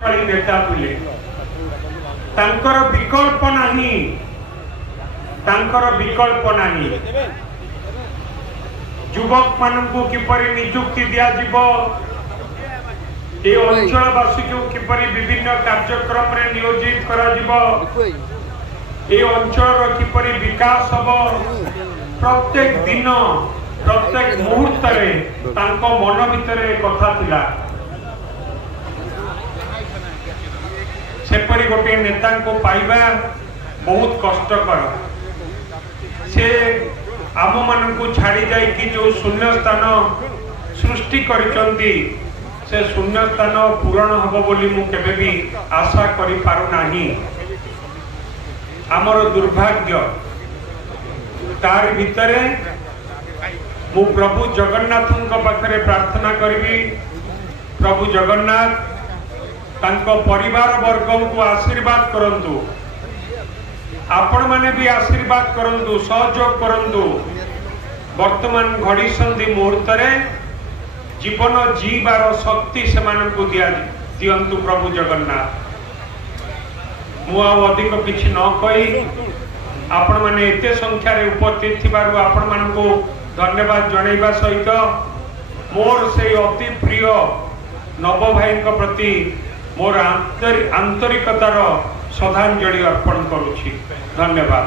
नेता थे तांकर विकल्प नहीं युवक मानू किपरि नियुक्ति दिया ये अंचलवासी को किपरि विभिन्न कार्यक्रम रे नियोजित करा ये अंचल किपरि विकास हम प्रत्येक दिन प्रत्येक मुहूर्त मन भितर कथा थिला सेपरी गोटे नेता को पाइबा बहुत कष्टकर से आम मान को छाड़ी जाइए जो शून्य स्थान सृष्टि करिसंती से शून्य स्थान पूरण हम बोली मु केबे भी आशा करि पारु नाही। आमर दुर्भाग्य तार भितरे मु प्रभु जगन्नाथ पाखरे प्रार्थना करी प्रभु जगन्नाथ तांको परिवार वर्ग को आशीर्वाद करंतु आपण माने भी आशीर्वाद करंतु सहयोग करंतु वर्तमान घड़ी संधि मुहूर्त रे जीवन जीवार शक्ति से मान को दियंतु प्रभु जगन्नाथ। मु अधिक किछि न कहि आपण माने एते संख्या रे उपस्थित थिबारु आपण मान को धन्यवाद जणैबा सहित मोर से अति प्रिय नव भाई प्रति मोर आंतरिकतार श्रद्धांजलि अर्पण करुछि। धन्यवाद।